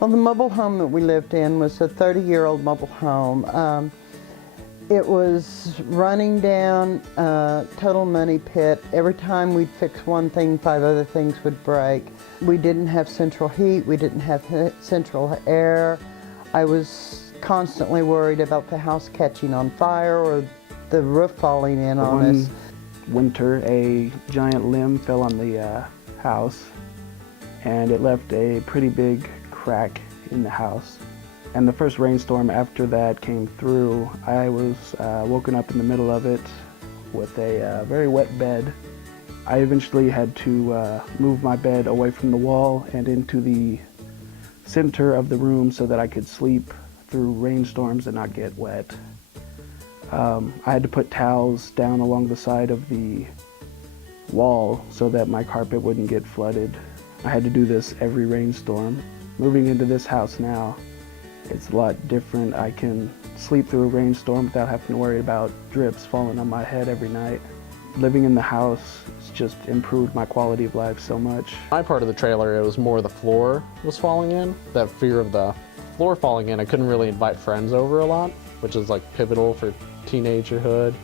Well, the mobile home that we lived in was a 30-year-old mobile home. It was running down a total money pit. Every time we'd fix one thing, 5 other things would break. We didn't have central heat, we didn't have central air. I was constantly worried about the house catching on fire or the roof falling in on us. One winter, a giant limb fell on the house, and it left a pretty big crack in the house. And the first rainstorm after that came through, I was woken up in the middle of it with a very wet bed. I eventually had to move my bed away from the wall and into the center of the room so that I could sleep through rainstorms and not get wet. I had to put towels down along the side of the wall so that my carpet wouldn't get flooded. I had to do this every rainstorm. Moving into this house now, it's a lot different. I can sleep through a rainstorm without having to worry about drips falling on my head every night. Living in the house has just improved my quality of life so much. My part of the trailer, it was more the floor was falling in. That fear of the floor falling in, I couldn't really invite friends over a lot, which is like pivotal for teenagerhood,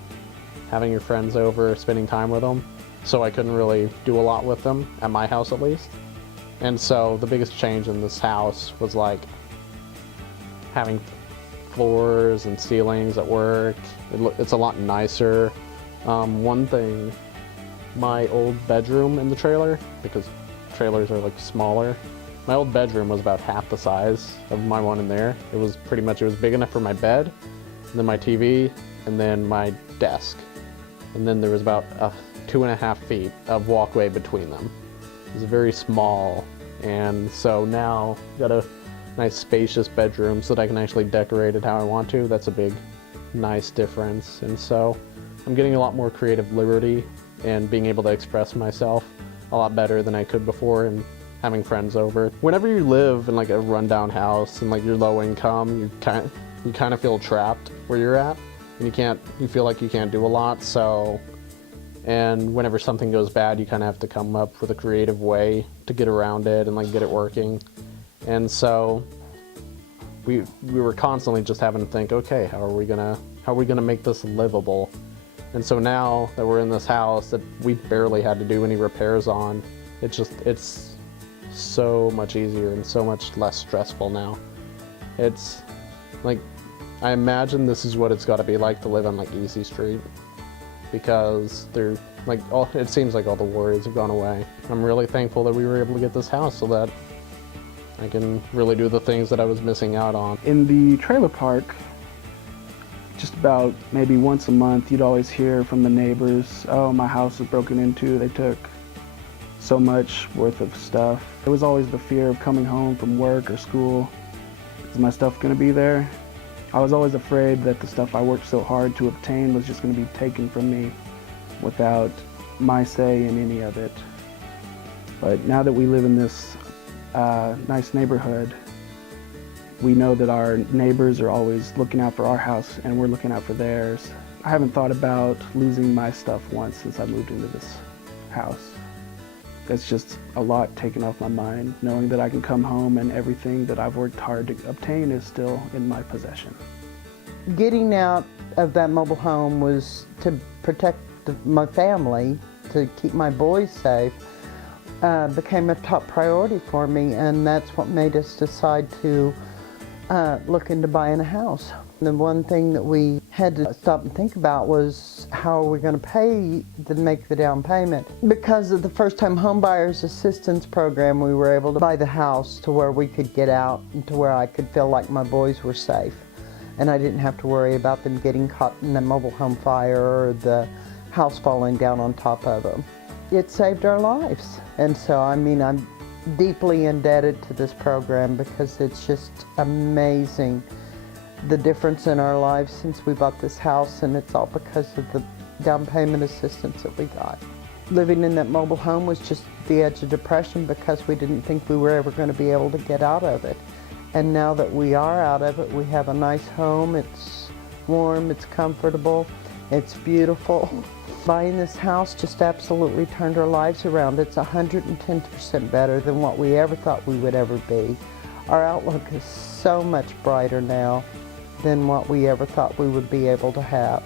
having your friends over, spending time with them. So I couldn't really do a lot with them, at my house at least. And so the biggest change in this house was like having floors and ceilings at work. It's a lot nicer. One thing, my old bedroom in the trailer, because trailers are like smaller, my old bedroom was about half the size of my one in there. It was big enough for my bed, and then my TV, and then my desk. And then there was about 2.5 feet of walkway between them. It was very small, and so now I've got a nice spacious bedroom so that I can actually decorate it how I want to. That's a big, nice difference. And so I'm getting a lot more creative liberty and being able to express myself a lot better than I could before, and having friends over. Whenever you live in like a rundown house and like you're low income, you kind of feel trapped where you're at, and you feel like you can't do a lot. So, and whenever something goes bad, you kind of have to come up with a creative way to get around it and like get it working. And so we were constantly just having to think, okay, how are we gonna make this livable? And so now that we're in this house that we barely had to do any repairs on, it's so much easier and so much less stressful now. It's like, I imagine this is what it's got to be like to live on like Easy Street, because it seems like all the worries have gone away. I'm really thankful that we were able to get this house so that I can really do the things that I was missing out on. In the trailer park, just about maybe once a month, you'd always hear from the neighbors, oh, my house was broken into, they took so much worth of stuff. There was always the fear of coming home from work or school. Is my stuff gonna be there? I was always afraid that the stuff I worked so hard to obtain was just gonna be taken from me without my say in any of it. But now that we live in this nice neighborhood, we know that our neighbors are always looking out for our house and we're looking out for theirs. I haven't thought about losing my stuff once since I moved into this house. That's just a lot taken off my mind, knowing that I can come home and everything that I've worked hard to obtain is still in my possession. Getting out of that mobile home was to protect my family, to keep my boys safe. Became a top priority for me, and that's what made us decide to look into buying a house. The one thing that we had to stop and think about was how are we going to pay to make the down payment. Because of the first-time homebuyers assistance program, we were able to buy the house to where we could get out and to where I could feel like my boys were safe. And I didn't have to worry about them getting caught in the mobile home fire or the house falling down on top of them. It saved our lives. And so, I mean, I'm deeply indebted to this program because it's just amazing the difference in our lives since we bought this house, and it's all because of the down payment assistance that we got. Living in that mobile home was just the edge of depression because we didn't think we were ever going to be able to get out of it. And now that we are out of it, we have a nice home. It's warm, it's comfortable, it's beautiful. Buying this house just absolutely turned our lives around. It's 110% better than what we ever thought we would ever be. our outlook is so much brighter now than what we ever thought we would be able to have.